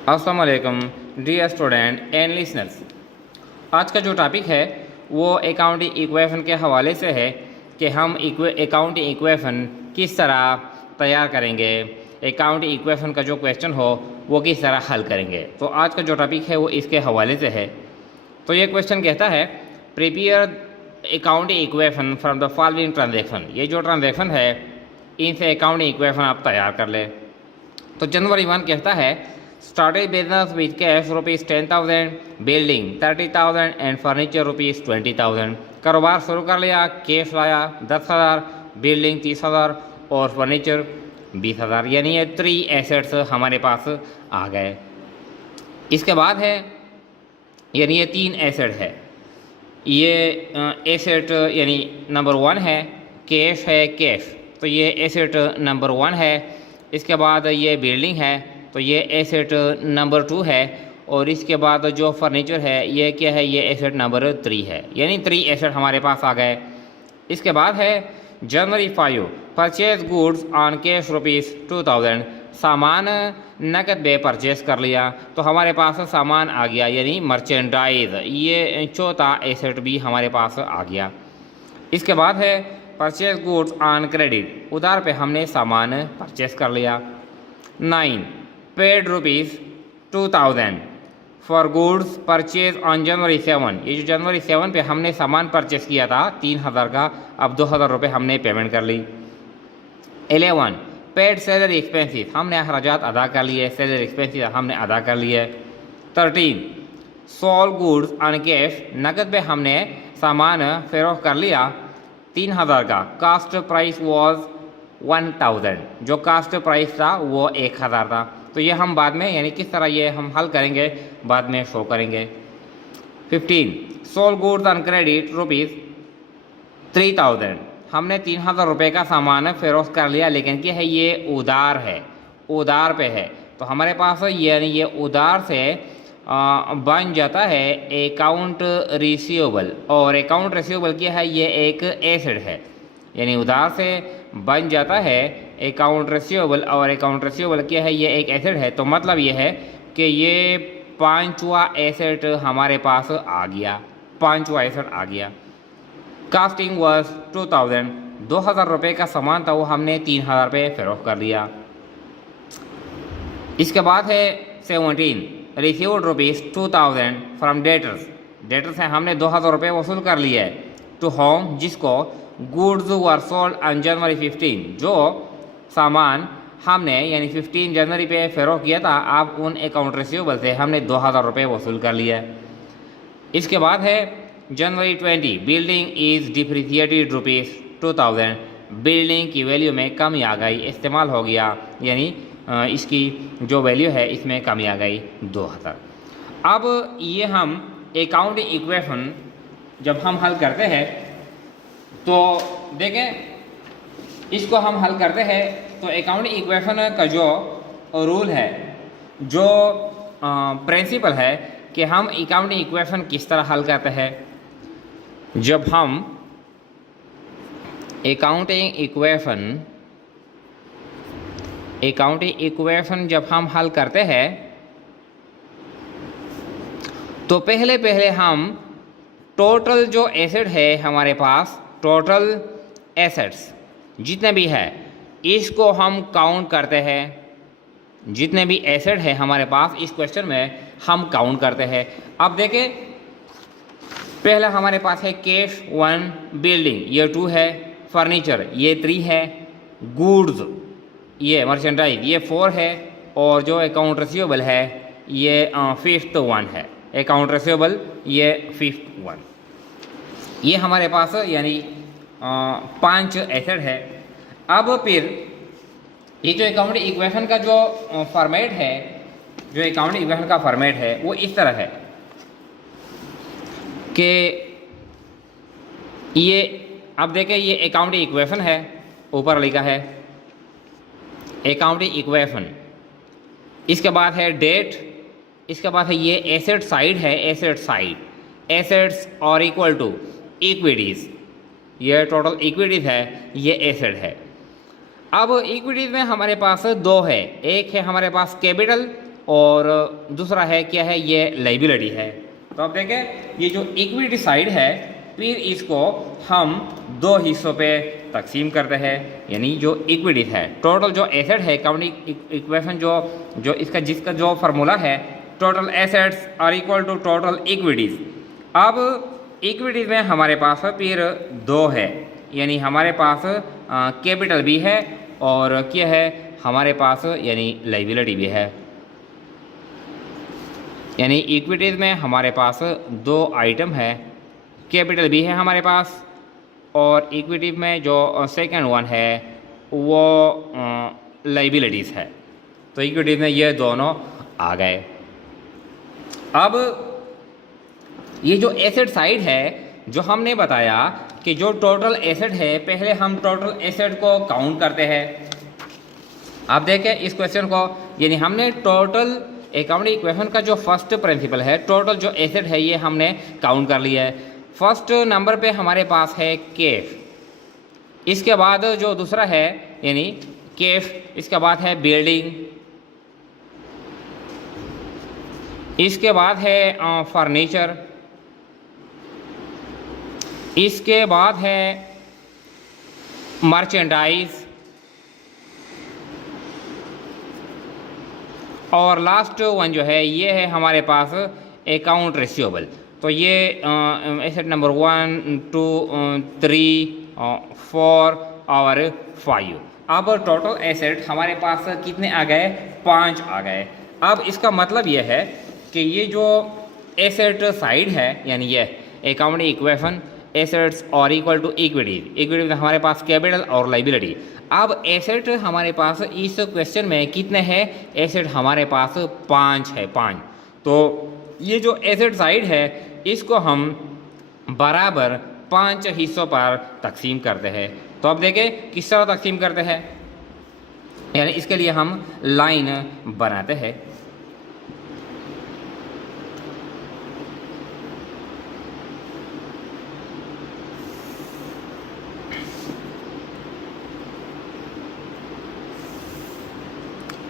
अस्सलाम वालेकुम dear student and listeners. आज का जो टॉपिक है वो अकाउंटिंग इक्वेशन के हवाले से है कि हम अकाउंटिंग इक्वेशन किस तरह तैयार करेंगे, अकाउंटिंग इक्वेशन का जो क्वेश्चन हो वो किस तरह हल करेंगे। तो आज का जो टॉपिक है वो इसके हवाले से है। तो ये क्वेश्चन कहता है prepare accounting equation from the following transaction. ये जो ट्रांजेक्शन है इनसे अकाउंटिंग इक्वेशन आप तैयार कर ले। तो जनवरी 1 कहता है started business with cash rupees 10,000, building 30,000 and furniture rupees 20,000। कारोबार शुरू कर लिया, कैश लाया 10,000, बिल्डिंग 30,000 और फर्नीचर 20,000, यानी ये 3 एसेट्स हमारे पास आ गए। इसके बाद है यानी ये 3 एसेट है। ये एसेट यानी नंबर 1 है, कैश है, कैश, तो ये एसेट नंबर 1 है। इसके बाद ये बिल्डिंग है तो ये एसेट नंबर 2 है, और इसके बाद जो फर्नीचर है ये क्या है, ये एसेट नंबर 3 है, यानी 3 एसेट हमारे पास आ गए। इसके बाद है जनवरी 5 purchase goods on cash rupees 2,000, सामान नकद पे परचेज कर लिया तो हमारे पास सामान आ गया यानी मर्चेंडाइज, ये चौथा एसेट भी हमारे पास आ गया। इसके बाद है परचेज गुड्स ऑन क्रेडिट, उधार पे हमने सामान परचेज कर लिया। 9 paid rupees 2,000 for goods purchase on January 7, ये जो जनवरी 7 पे हमने सामान परचेज किया था 3,000 का, अब 2,000 रुपये हमने पेमेंट कर ली। 11 पेड सैलरी एक्सपेंसिस, हमने अखराजात अदा कर लिए, सैलरी एक्सपेंसिस हमने अदा कर लिए। 13 सोल्ड गुड्स ऑन कैश, नकद पे हमने सामान फरोख्त कर लिया 3,000 का, कास्ट प्राइस वॉज 1,000, जो कास्ट प्राइस था वो 1,000 था। तो ये हम बाद में यानी किस तरह ये हम हल करेंगे बाद में शो करेंगे। 15 sold goods on credit rupees 3,000, हमने 3,000 रुपये का सामान फरोख्त कर लिया, लेकिन क्या है ये उधार है, उधार पे है, तो हमारे पास यानी ये उधार से बन जाता है अकाउंट रिसीवेबल, और अकाउंट रिसीवेबल क्या है, ये एक एसेट है, यानी उधार से बन जाता है अकाउंट रिसीवेबल, और अकाउंट रिसीवेबल क्या है, ये एक एसेट है। तो मतलब ये है कि ये 5वां एसेट हमारे पास आ गया, 5वां एसेट आ गया। कास्टिंग वॉज 2,000, 2,000 रुपये का सामान था वो हमने 3,000 रुपये फरोख्त कर लिया। इसके बाद है 17 received rupees 2,000 from debtors, debtors हैं हमने 2,000 रुपये वसूल कर लिए टू होम, जिसको goods were sold on January 15, जो सामान हमने यानी 15 जनवरी पे फरोख्त किया था, अब उन अकाउंट रिसीवेबल से हमने 2,000 रुपये वसूल कर लिया। इसके बाद है जनवरी 20 building is depreciated rupees 2,000, building की वैल्यू में कमी आ गई, इस्तेमाल हो गया, यानी इसकी जो वैल्यू है इसमें कमी आ गई 2,000। अब ये हम अकाउंटिंग इक्वेशन जब हम हल करते हैं तो देखें इसको हम हल करते हैं तो अकाउंटिंग इक्वेशन का जो रूल है, जो प्रिंसिपल है कि हम अकाउंटिंग इक्वेशन किस तरह हल करते हैं। जब हम अकाउंटिंग इक्वेशन जब हम हल करते हैं तो पहले हम टोटल जो एसेट है हमारे पास, टोटल एसेट्स जितने भी है इसको हम काउंट करते हैं, जितने भी एसेट है हमारे पास इस क्वेश्चन में हम काउंट करते हैं। अब देखें पहला हमारे पास है कैश 1, बिल्डिंग ये 2 है, फर्नीचर ये 3 है, गुड्स ये मर्चेंडाइज ये 4 है, और जो अकाउंट रिसीवेबल है ये 5th 1 है, अकाउंट रिसीवेबल ये 5th 1, ये हमारे पास यानी 5 एसेट है। अब फिर ये जो अकाउंटिंग इक्वेशन का जो फॉर्मेट है, जो अकाउंटिंग इक्वेशन का फॉर्मेट है वो इस तरह है कि ये अब देखें ये अकाउंटिंग इक्वेशन है, ऊपर लिखा है अकाउंटिंग इक्वेशन, इसके बाद है डेट, इसके बाद है ये एसेट साइड है, एसेट साइड, एसेट्स और इक्वल टू इक्विटीज़, ये टोटल इक्विटीज़ है, ये एसेट है। अब इक्विटीज़ में हमारे पास 2 है, एक है हमारे पास कैपिटल और दूसरा है क्या है, ये लायबिलिटी है। तो आप देखें ये जो इक्विटी साइड है, फिर इसको हम दो हिस्सों पे तकसीम करते हैं, यानी जो इक्विटी है, टोटल जो एसेट है, अकाउंटिंग इक्वेशन जो इसका जिसका जो फार्मूला है, total assets are equal to total equities. अब इक्विटीज़ में हमारे पास फिर दो है, यानी हमारे पास कैपिटल भी है और क्या है हमारे पास यानी लायबिलिटी भी है। यानी इक्विटीज़ में हमारे पास दो आइटम है, कैपिटल भी है हमारे पास, और इक्विटी में जो सेकंड वन है वो लायबिलिटीज़ है। तो इक्विटी में ये दोनों आ गए। अब ये जो एसेट साइड है, जो हमने बताया कि जो टोटल एसेट है, पहले हम टोटल एसेट को काउंट करते हैं। आप देखें इस क्वेश्चन को, यानी हमने टोटल अकाउंटिंग इक्वेशन का जो फर्स्ट प्रिंसिपल है, टोटल जो एसेट है ये हमने काउंट कर लिया है। फर्स्ट नंबर पे हमारे पास है केफ, इसके बाद जो दूसरा है यानी केफ, इसके बाद है बिल्डिंग, इसके बाद है फर्नीचर, इसके बाद है मर्चेंडाइज, और लास्ट वन जो है ये है हमारे पास अकाउंट रिसीवेबल। तो ये एसेट नंबर 1 2 3 4 और 5। अब टोटल एसेट हमारे पास कितने आ गए, 5 आ गए। अब इसका मतलब ये है कि ये जो एसेट साइड है, यानी ये अकाउंटिंग इक्वेशन एसेट्स और इक्वल टू इक्विटी में हमारे पास कैपिटल और लायबिलिटी। अब एसेट हमारे पास इस क्वेश्चन में कितने हैं, एसेट हमारे पास 5 है, 5। तो ये जो एसेट साइड है इसको हम बराबर 5 हिस्सों पर तकसीम करते हैं। तो अब देखें किस तरह तकसीम करते हैं, यानी इसके लिए हम लाइन बनाते हैं।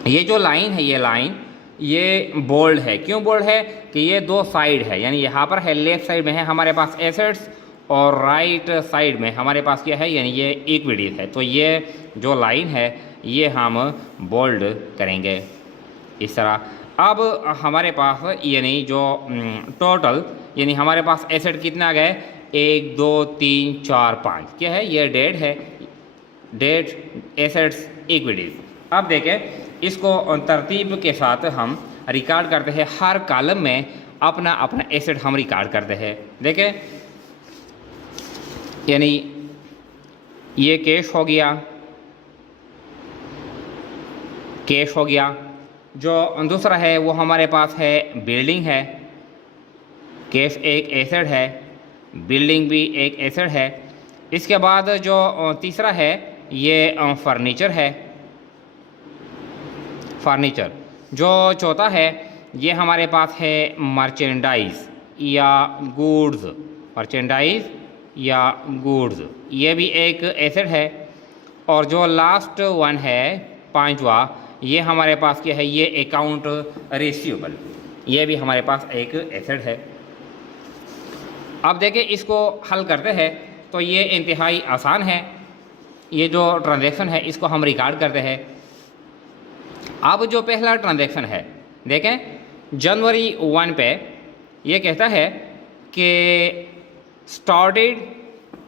ये जो लाइन है, ये लाइन ये बोल्ड है। क्यों बोल्ड है कि ये दो साइड है, यानी यहाँ पर है लेफ्ट साइड में है हमारे पास एसेट्स और राइट साइड में हमारे पास क्या है, यानी ये इक्विटीज है। तो ये जो लाइन है ये हम बोल्ड करेंगे इस तरह। अब हमारे पास यानी जो टोटल यानी हमारे पास एसेट कितना आ गए, 1 2 3 4 5, क्या है ये डेट है, डेट एसेट्स इक्विटीज। अब देखें इसको तरतीब के साथ हम रिकॉर्ड करते हैं, हर कॉलम में अपना अपना एसेट हम रिकॉर्ड करते हैं। देखें यानी ये कैश हो गया, कैश हो गया। जो दूसरा है वो हमारे पास है बिल्डिंग है, कैश एक एसेट है, बिल्डिंग भी एक एसेट है। इसके बाद जो तीसरा है ये फर्नीचर है, फर्नीचर। जो चौथा है ये हमारे पास है मर्चेंडाइज या गुड्स, मर्चेंडाइज या गुड्स, ये भी एक एसेट है। और जो लास्ट वन है 5वां, ये हमारे पास क्या है, ये अकाउंट रिसीवेबल, ये भी हमारे पास एक एसेट है। अब देखें इसको हल करते हैं तो ये इंतहाई आसान है। ये जो ट्रांजैक्शन है इसको हम रिकॉर्ड करते हैं। अब जो पहला ट्रांजैक्शन है देखें जनवरी 1 पे ये कहता है कि स्टार्टेड,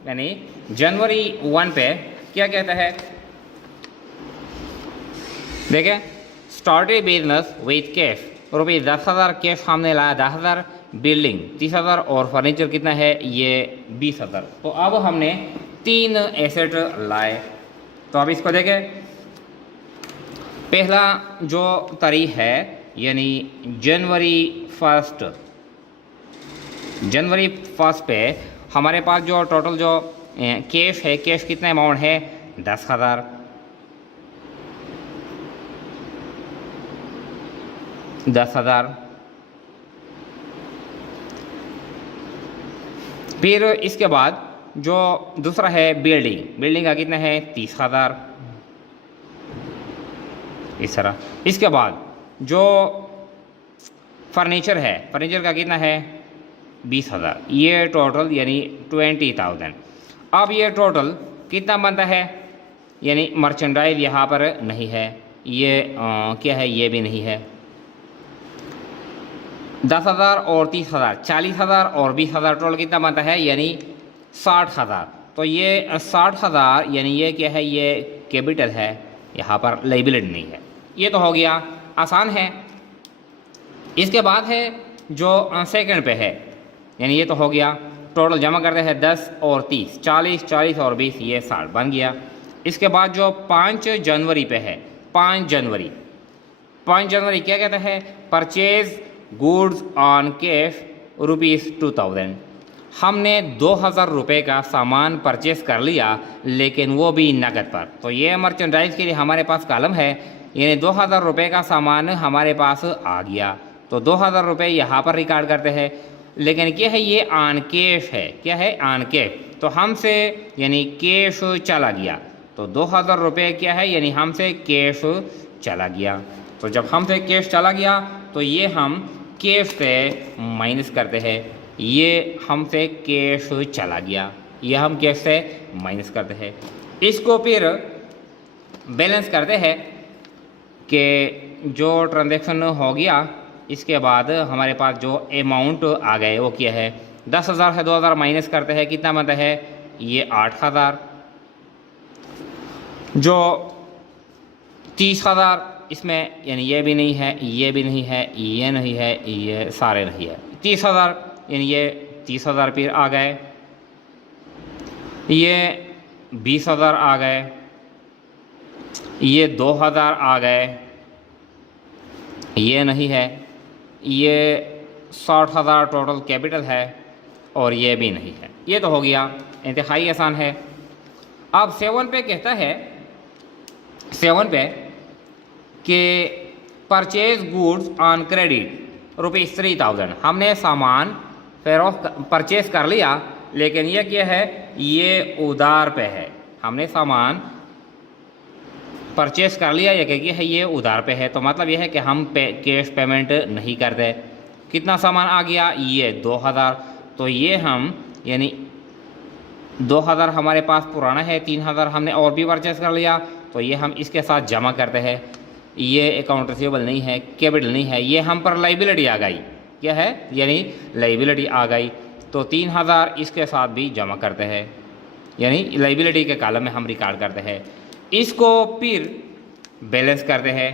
यानी जनवरी 1 पे क्या कहता है, देखें started business with cash, ₹10,000 cash हमने लाया, 10,000 बिल्डिंग 30,000 और फर्नीचर कितना है ये 20,000। तो अब हमने 3 एसेट लाए। तो अब इसको देखें, पहला जो तारीख है यानी जनवरी 1 पे हमारे पास जो टोटल जो कैश है, कैश कितना अमाउंट है 10,000। फिर इसके बाद जो दूसरा है बिल्डिंग, बिल्डिंग का कितना है 30,000 इस तरह। इसके बाद जो फर्नीचर है, फर्नीचर का कितना है 20,000, ये टोटल यानी 20,000। अब ये टोटल कितना बनता है, यानी मर्चेंडाइज यहाँ पर नहीं है, ये क्या है, ये भी नहीं है। 10,000 और 30,000, 40,000 और 20,000 टोटल कितना बनता है, यानी 60,000। तो ये 60,000 यानी ये क्या है, ये कैपिटल है, यहाँ पर लायबिलिटी नहीं है। ये तो हो गया, आसान है। इसके बाद है जो सेकंड पे है, यानी ये तो हो गया, टोटल जमा करते हैं 10 और 30, 40, 40 और 20, ये 60 बन गया। इसके बाद जो 5 जनवरी पे है, 5 जनवरी क्या कहता है, परचेज गुड्स ऑन कैश ₹2,000। हमने 2,000 रुपये का सामान परचेस कर लिया, लेकिन वो भी नकद पर। तो ये मर्चेंडाइज के लिए हमारे पास कॉलम है, यानी 2,000 रुपये का सामान हमारे पास आ गया, तो 2,000 रुपये यहाँ पर रिकॉर्ड करते हैं। लेकिन क्या है, ये ऑन कैश है, क्या है, ऑन कैश। तो हमसे यानी कैश चला गया, तो 2,000 रुपये क्या है, यानी हमसे कैश चला गया। तो जब हमसे कैश चला गया तो ये हम कैश से माइनस करते हैं, ये हमसे कैश चला गया, ये हम कैश से माइनस करते हैं। इसको फिर बैलेंस करते हैं कि जो ट्रांजैक्शन हो गया, इसके बाद हमारे पास जो अमाउंट आ गए वो क्या है, 10,000 से 2,000 माइनस करते हैं, कितना बनता है, ये 8,000। जो 30,000 इसमें यानी ये भी नहीं है, ये भी नहीं है, ये नहीं है, ये सारे नहीं है। 30,000 यानी ये 30,000 फिर आ गए, ये 20,000 आ गए, ये 2,000 आ गए, ये नहीं है, ये 60,000 टोटल कैपिटल है, और ये भी नहीं है। ये तो हो गया, इंतहाई आसान है। अब 7 पे कहता है, 7 पे कि परचेज गुड्स ऑन क्रेडिट ₹3,000। हमने सामान फरोख्त परचेज कर लिया, लेकिन ये क्या है, ये उधार पे है। हमने सामान परचेज कर लिया, ये क्या है, ये उधार पे है। तो मतलब ये है कि हम कैश पेमेंट नहीं करते। कितना सामान आ गया, ये 2,000। तो ये हम यानी 2,000 हमारे पास पुराना है, 3,000 हमने और भी परचेज कर लिया, तो ये हम इसके साथ जमा करते हैं। ये अकाउंट रिसीवेबल नहीं है, कैपिटल नहीं है, ये हम पर लायबिलिटी आ गई, क्या है, यानी लायबिलिटी आ गई। तो 3,000 इसके साथ भी जमा करते हैं, यानी लायबिलिटी के कॉलम में हम रिकॉर्ड करते हैं। इसको फिर बैलेंस करते हैं,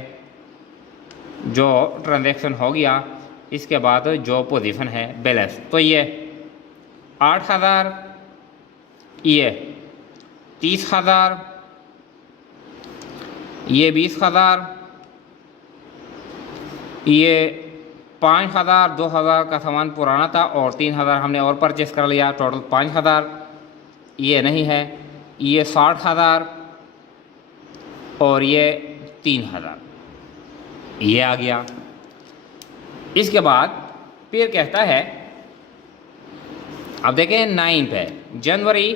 जो ट्रांजैक्शन हो गया, इसके बाद जो पोजीशन है बैलेंस। तो ये 8,000, ये 30,000, ये 20,000, ये 5,000, 2,000 का सामान पुराना था और 3,000 हमने और परचेस कर लिया, टोटल 5,000। ये नहीं है, ये 60,000 और ये 3,000, ये आ गया। इसके बाद फिर कहता है, अब देखें 9 पे, जनवरी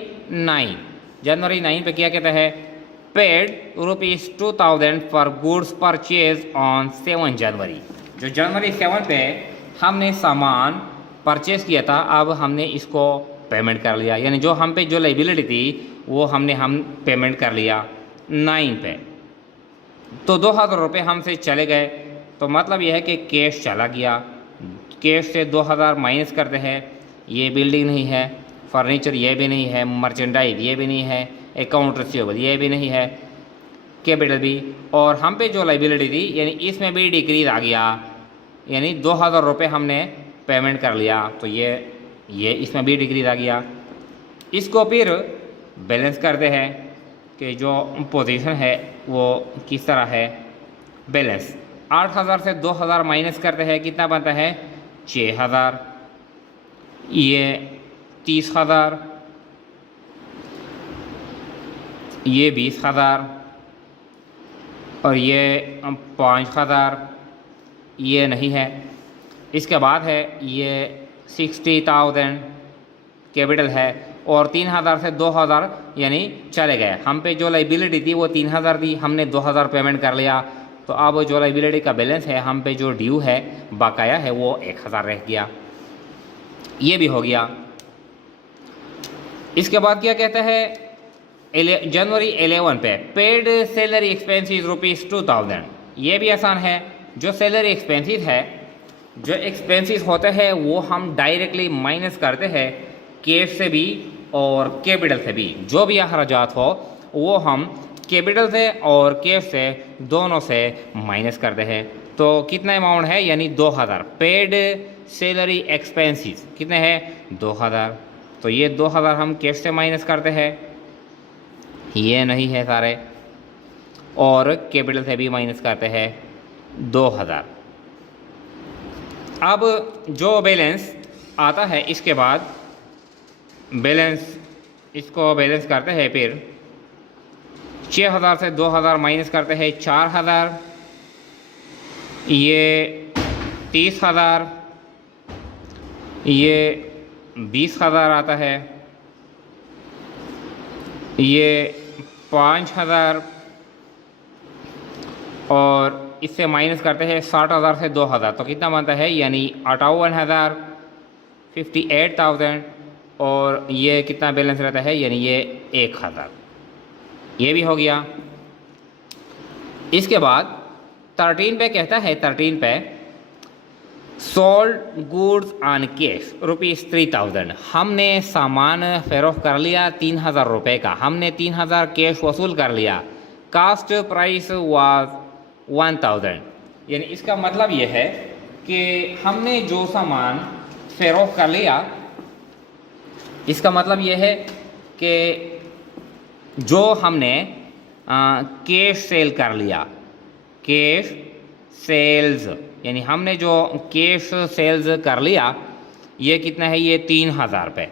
9 पे क्या कहता है, paid ₹2,000 for goods purchase on 7 जनवरी। जो जनवरी 7 पे हमने सामान परचेज किया था, अब हमने इसको पेमेंट कर लिया, यानी जो हम पे जो लायबिलिटी थी वो हम पेमेंट कर लिया 9 पे। तो 2,000 रुपये हमसे चले गए, तो मतलब यह है कि कैश चला गया। कैश से 2,000 माइनस करते हैं, ये बिल्डिंग नहीं है, फर्नीचर ये भी नहीं है, मर्चेंडाइज ये भी नहीं है, अकाउंट रिसीवेबल ये भी नहीं है, कैपिटल भी, और हम पे जो लायबिलिटी थी यानी इसमें भी डिक्रीज आ गया, यानी 2,000 रुपये हमने पेमेंट कर लिया, तो ये इसमें भी डिक्रीज आ गया। इसको फिर बैलेंस करते हैं कि जो पोजीशन है वो किस तरह है। बैलेंस 8,000 से 2,000 माइनस करते हैं, कितना बनता है, 6,000, ये 30,000, ये 20,000 और ये 5,000, ये नहीं है। इसके बाद है ये 60,000 कैपिटल है, और 3,000 से 2,000 यानी चले गए। हम पे जो लायबिलिटी थी वो 3,000 थी, हमने 2,000 पेमेंट कर लिया, तो अब जो लाइबिलिटी का बैलेंस है, हम पे जो ड्यू है, बकाया है, वो 1000 रह गया। ये भी हो गया। इसके बाद क्या कहता है, जनवरी 11 पे पेड सैलरी एक्सपेंसेस ₹2000। ये भी आसान है। जो सैलरी एक्सपेंसेस है, जो एक्सपेंसेस होते हैं वो हम डायरेक्टली माइनस करते हैं कैश से भी और कैपिटल से भी। जो भी अखराजात हो वो हम कैपिटल से और कैश से दोनों से माइनस करते हैं। तो कितना अमाउंट है, यानी 2000। पेड सैलरी एक्सपेंसेस कितने हैं, 2000। तो ये 2000 हम कैश से माइनस करते हैं, ये नहीं है सारे, और कैपिटल से भी माइनस करते हैं 2000। अब जो बैलेंस आता है इसके बाद बैलेंस, इसको बैलेंस करते हैं, फिर 6000 से 2000 माइनस करते हैं 4000, ये 30000, ये 20000 आता है, ये 5000, और इससे माइनस करते हैं 60000 से 2000, तो कितना बनता है, यानी 58,000, 58,000, और ये कितना बैलेंस रहता है, यानी ये 1000। ये भी हो गया। इसके बाद 13 पे कहता है, 13 पे सोल्ड गुड्स ऑन कैश ₹3000। हमने सामान फरोख्त कर लिया 3000 रुपये का, हमने 3000 कैश वसूल कर लिया। Cost price was 1000। यानी इसका मतलब यह है कि हमने जो सामान फरोख्त कर लिया, इसका मतलब यह है कि जो हमने कैश सेल कर लिया, कैश सेल्स, यानी हमने जो कैश सेल्स कर लिया, ये कितना है, ये 3000 पे।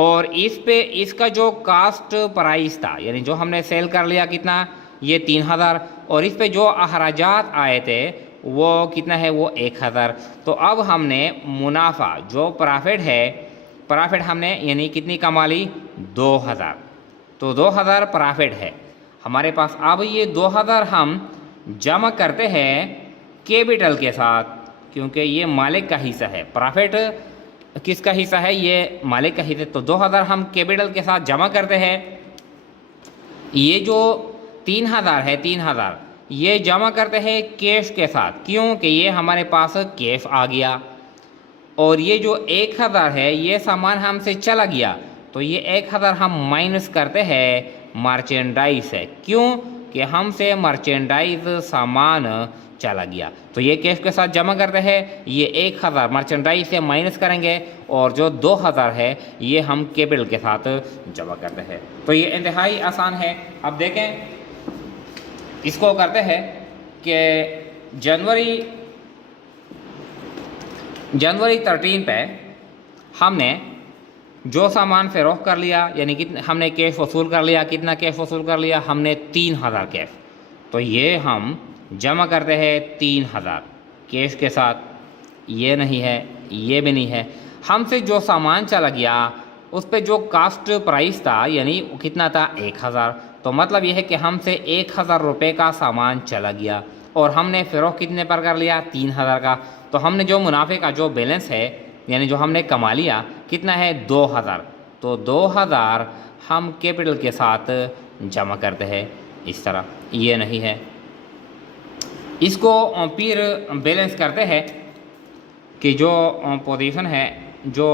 और इस पे इसका जो कास्ट प्राइस था, यानी जो हमने सेल कर लिया कितना, ये 3000, और इस पे जो अखराजात आए थे वो कितना है, वो 1000। तो अब हमने मुनाफा, जो प्रॉफिट है, प्रॉफिट हमने यानी कितनी कमा ली, 2000। तो 2000 प्रॉफिट है हमारे पास। अब ये 2000 हम जमा करते हैं कैपिटल के साथ, क्योंकि ये मालिक का हिस्सा है। प्रॉफिट किसका हिस्सा है, ये मालिक का हिस्सा। तो 2000 हम कैपिटल के साथ जमा करते हैं। ये जो 3000 है, 3000 ये जमा करते हैं कैश के साथ, क्योंकि ये हमारे पास कैश आ गया। और ये जो 1000 है, ये सामान हमसे चला गया, तो ये 1000 हम माइनस करते हैं मर्चेंडाइज से, क्यों कि हमसे मर्चेंडाइज सामान चला गया। तो ये कैश के साथ जमा करते हैं, ये 1000 मर्चेंडाइज से माइनस करेंगे, और जो 2000 है ये हम कैपिटल के साथ जमा करते हैं। तो ये इंतहाई आसान है। अब देखें, इसको करते हैं कि जनवरी 13 पे हमने जो सामान फरोख्त कर लिया, यानी कि हमने कैश वसूल कर लिया। कितना कैश वसूल कर लिया, हमने 3000 कैश। तो ये हम जमा करते हैं 3000 कैश के साथ, ये नहीं है, ये भी नहीं है। हमसे जो सामान चला गया उस पर जो कास्ट प्राइस था, यानी कितना था, 1000। तो मतलब यह है कि हमसे 1000 रुपये का सामान चला गया, और हमने फरोख्त कितने पर कर लिया, 3000 का। तो हमने जो मुनाफे का जो बैलेंस है, यानी जो हमने कमा लिया, कितना है, 2000। तो 2000 हम कैपिटल के साथ जमा करते हैं इस तरह, ये नहीं है। इसको फिर बैलेंस करते हैं कि जो पोजीशन है, जो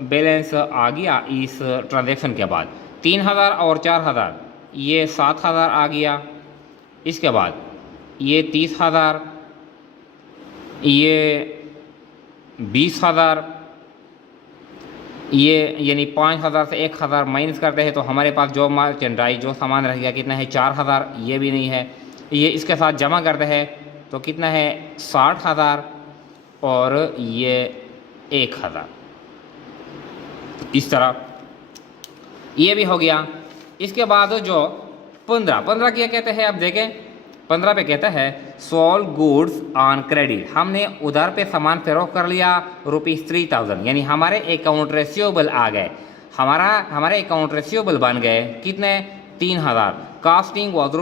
बैलेंस आ गया इस ट्रांजैक्शन के बाद, 3000 और 4000, ये 7000 आ गया। इसके बाद ये 30000, ये 20000, ये यानी 5000 से 1000 माइनस करते हैं, तो हमारे पास जो मर्चेंडाइज जो सामान रह गया कितना है, 4000, ये भी नहीं है। ये इसके साथ जमा करते हैं तो कितना है, 60000, और ये 1000, इस तरह ये भी हो गया। इसके बाद जो 15 क्या कहते हैं, अब देखें 15 पे कहता है सोल्ड गुड्स ऑन क्रेडिट। हमने उधार पे सामान फरोख्त कर लिया ₹3000, यानी हमारे अकाउंट रेसिवेबल आ गए, हमारे अकाउंट रेसिवेबल बन गए कितने, 3000। कास्टिंग वॉज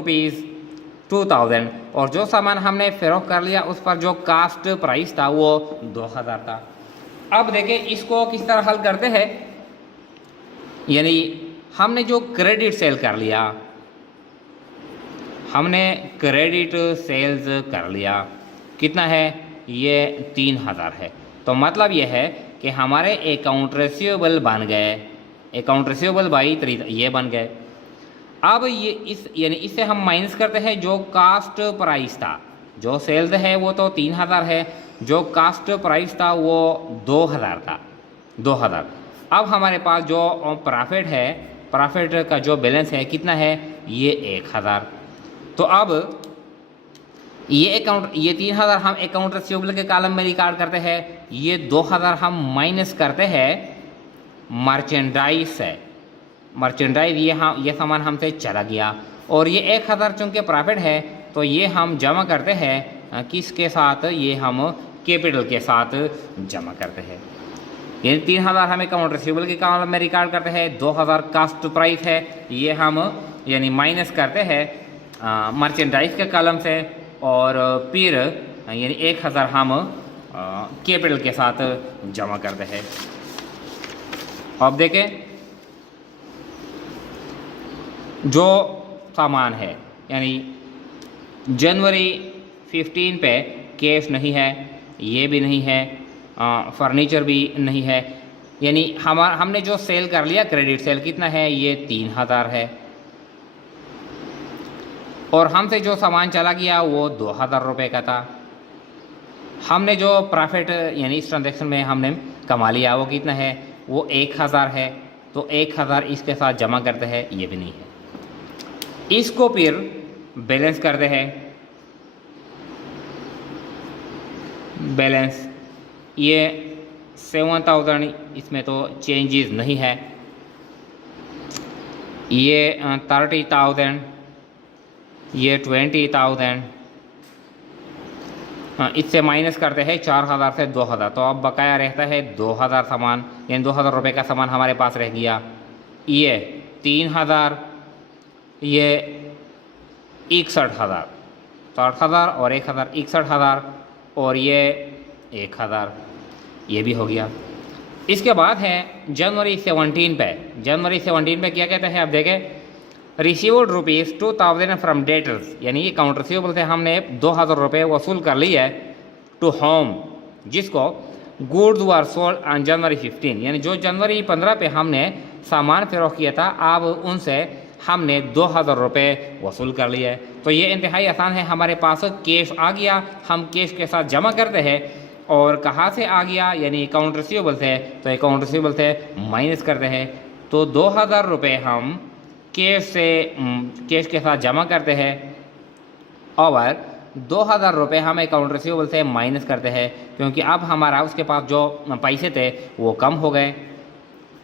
2000 और जो सामान हमने फरोख्त कर लिया उस पर जो कास्ट प्राइस था वो 2000 था। अब देखिए इसको किस तरह हल करते हैं। यानी हमने जो क्रेडिट सेल कर लिया, हमने क्रेडिट सेल्स कर लिया, कितना है ये 3000 है। तो मतलब ये है कि हमारे अकाउंट रिसीवेबल बन गए, अकाउंट रिसीवेबल बाई 3 ये बन गए। अब ये यानी इससे हम माइनस करते हैं जो कास्ट प्राइस था, जो सेल्स है वो तो 3000 है, जो कास्ट प्राइस था वो 2000 था, 2000। अब हमारे पास जो प्रॉफिट है, प्रॉफिट का जो बैलेंस है कितना है ये 1000। तो अब ये 3000 हम अकाउंट रिसीवेबल के कॉलम में रिकॉर्ड करते हैं, ये 2000 हम माइनस करते हैं मर्चेंडाइज से। मर्चेंडाइज ये सामान हमसे चला गया और ये 1000 चूँकि प्रॉफिट है तो ये हम जमा करते हैं किसके साथ, ये हम कैपिटल के साथ जमा करते हैं। यानी 3000 हम अकाउंट रिसीवेबल के कॉलम में रिकॉर्ड करते हैं, 2000 कास्ट प्राइस है ये हम यानी माइनस करते हैं मर्चेंडाइज के कॉलम से और फिर यानी 1000 हम कैपिटल के साथ जमा करते हैं। अब देखें जो सामान है यानी जनवरी 15 पे कैश नहीं है, ये भी नहीं है, फर्नीचर भी नहीं है, यानी हमने जो सेल कर लिया क्रेडिट सेल कितना है ये 3000 है और हमसे जो सामान चला गया वो 2000 रुपये का था। हमने जो प्रॉफिट यानी इस ट्रांजैक्शन में हमने कमा लिया वो कितना है वो 1000 है, तो 1000 इसके साथ जमा करते हैं, ये भी नहीं है। इसको फिर बैलेंस करते हैं, बैलेंस ये 7000 इसमें तो चेंजेस नहीं है, ये 30,000, ये 20,000, इससे माइनस करते हैं 4000 से 2000, तो अब बकाया रहता है 2000 सामान, यानी 2000 रुपये का सामान हमारे पास रह गया। ये 3000, ये 61,000, 60,000 और 1000 61,000 और ये 1000, ये भी हो गया। इसके बाद है जनवरी 17 पे, जनवरी 17 पे क्या कहते हैं अब देखें, रिसीव्ड ₹2000 फ्रॉम डेटर्स, यानी अकाउंट रिसीवेबल से हमने 2000 रुपये वसूल कर लिए टू होम, जिसको goods were sold on January 15, यानी जो जनवरी 15 पे हमने सामान फरोख्त किया था अब उनसे हमने 2000 रुपये वसूल कर लिए। तो ये इंतहाई आसान है, हमारे पास कैश आ गया, हम कैश के साथ जमा करते हैं और कहाँ से आ गया यानी अकाउंट रिसीवेबल से, तो अकाउंट रिसीवेबल से माइनस करते हैं। तो 2000 रुपये हम कैश के साथ जमा करते हैं और 2000 रुपये हम अकाउंट रिसीवेबल से माइनस करते हैं, क्योंकि अब हमारा उसके पास जो पैसे थे वो कम हो गए।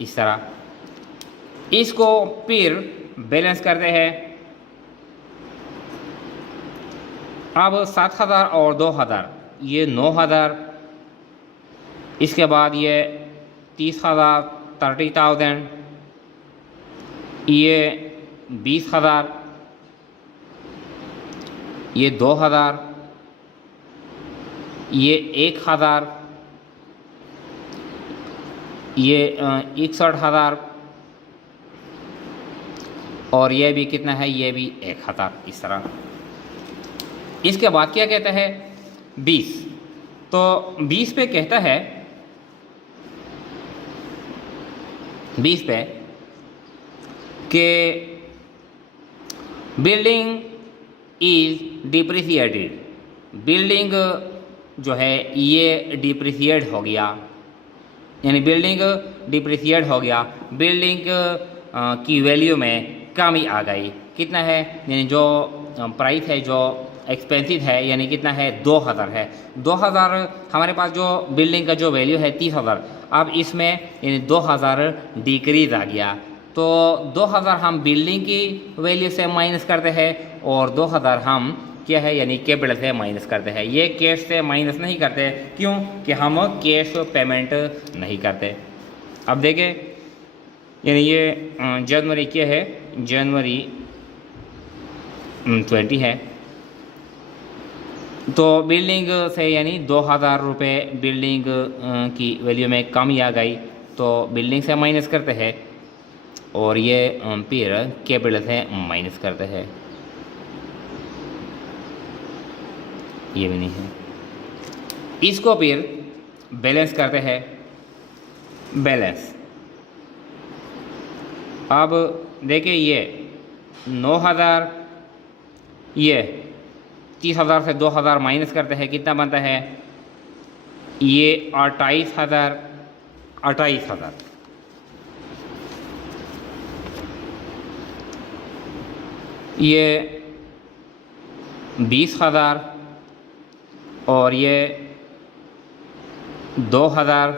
इस तरह इसको फिर बैलेंस करते हैं। अब 7000 और 2000 ये 9000, इसके बाद ये 30,000 30,000, ये 20,000, ये 2000, ये 1000, ये 61,000 और ये भी कितना है ये भी 1000। इस तरह इसके बाद क्या कहता है 20, तो 20 पे कहता है 20 पे कि बिल्डिंग इज डिप्रिसिएटेड, बिल्डिंग जो है ये डिप्रिसिएट हो गया, यानी बिल्डिंग डिप्रिसिएट हो गया, बिल्डिंग की वैल्यू में कमी आ गई। कितना है यानी जो प्राइस है जो एक्सपेंसिव है यानी कितना है 2000 है, 2000 हमारे पास जो बिल्डिंग का जो वैल्यू है 30,000, अब इसमें यानी 2000 डिक्रीज आ गया, तो 2000 हम बिल्डिंग की वैल्यू से माइनस करते हैं और 2000 हम क्या है यानी कैपिटल से माइनस करते हैं। ये कैश से माइनस नहीं करते, क्यों कि हम कैश पेमेंट नहीं करते। अब देखें यानी ये जनवरी क्या है जनवरी 20 है, तो बिल्डिंग से यानी 2000 रुपये बिल्डिंग की वैल्यू में कमी आ गई, तो बिल्डिंग से माइनस करते हैं और ये फिर कैपिटल से माइनस करते हैं। ये भी नहीं है, इसको फिर बैलेंस करते हैं। बैलेंस अब देखिए ये 9000, ये 30,000 से 2000 माइनस करते हैं, कितना बनता है? ये 28,000, 28,000। ये 20,000 और ये 2,000,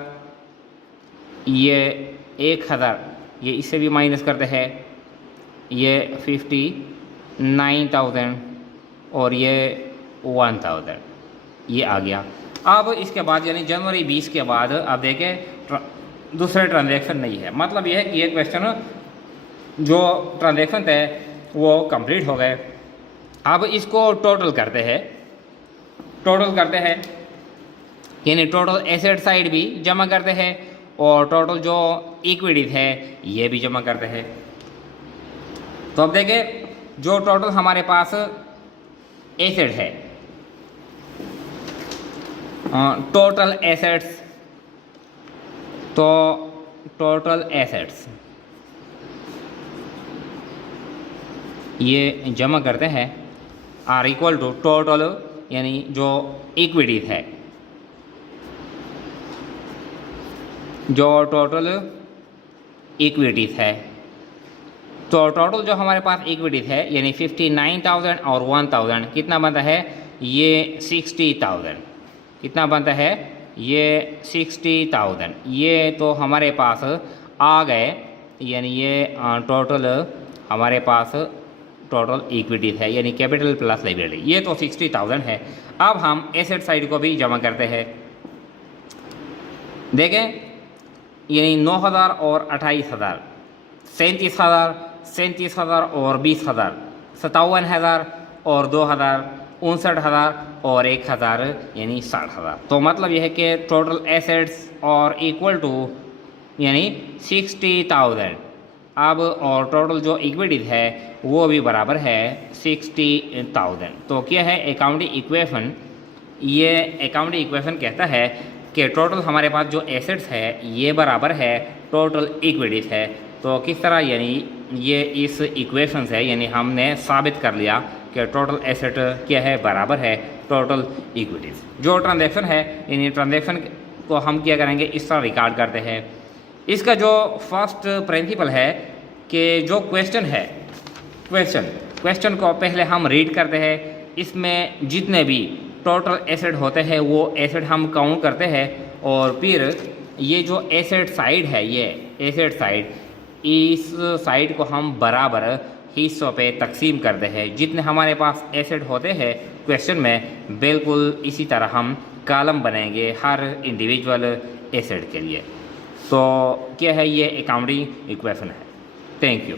ये 1,000, ये इससे भी माइनस करते हैं, ये 59,000 और ये 1,000, ये आ गया। अब इसके बाद यानी जनवरी 20 के बाद अब देखें दूसरे ट्रांजैक्शन नहीं है, मतलब यह है कि ये क्वेश्चन जो ट्रांजैक्शन थे वो कंप्लीट हो गए। अब इसको टोटल करते हैं, टोटल करते हैं यानी टोटल एसेट साइड भी जमा करते हैं और टोटल जो इक्विटीज है ये भी जमा करते हैं। तो अब देखें जो टोटल हमारे पास एसेट है, टोटल एसेट्स, तो टोटल एसेट्स ये जमा करते हैं आर इक्वल टू टोटल यानी जो इक्विटीज है, जो टोटल इक्विटीज है। तो टोटल जो हमारे पास इक्विटीज है यानी 59,000 और 1,000 कितना बनता है? ये 60,000। कितना बनता है? ये 60,000। ये तो हमारे पास आ गए, यानी ये टोटल हमारे पास टोटल इक्विटीज है यानी कैपिटल प्लस लायबिलिटी, ये तो 60,000 है। अब हम एसेट साइड को भी जमा करते हैं। देखें यानी 9,000 और 28,000, 37,000, 37,000 और 20,000, 57,000 और 2,000, 59,000 और 1,000 यानी 60,000। तो मतलब यह है कि टोटल एसेट्स और इक्वल टू यानी 60,000। अब और टोटल जो इक्विटीज है वो भी बराबर है 60,000। तो क्या है अकाउंटिंग इक्वेशन? ये अकाउंटिंग इक्वेशन कहता है कि टोटल हमारे पास जो एसेट्स है ये बराबर है टोटल इक्विटीज है। तो किस तरह? यानी ये इस इक्वेशन से यानी हमने साबित कर लिया कि टोटल एसेट क्या है? बराबर है टोटल इक्विटीज। जो ट्रांजैक्शन है यानी ट्रांजैक्शन को हम क्या करेंगे? इस तरह रिकॉर्ड करते हैं। इसका जो फर्स्ट प्रिंसिपल है कि जो क्वेश्चन है, क्वेश्चन को पहले हम रीड करते हैं। इसमें जितने भी टोटल एसेट होते हैं वो एसेट हम काउंट करते हैं और फिर ये जो एसेट साइड है, ये एसेट साइड, इस साइड को हम बराबर हिस्सों पे तकसीम करते हैं। जितने हमारे पास एसेट होते हैं क्वेश्चन में बिल्कुल इसी तरह हम कॉलम बनाएंगे हर इंडिविजुअल एसेट के लिए। तो क्या है? ये अकाउंटिंग इक्वेशन है। Thank you.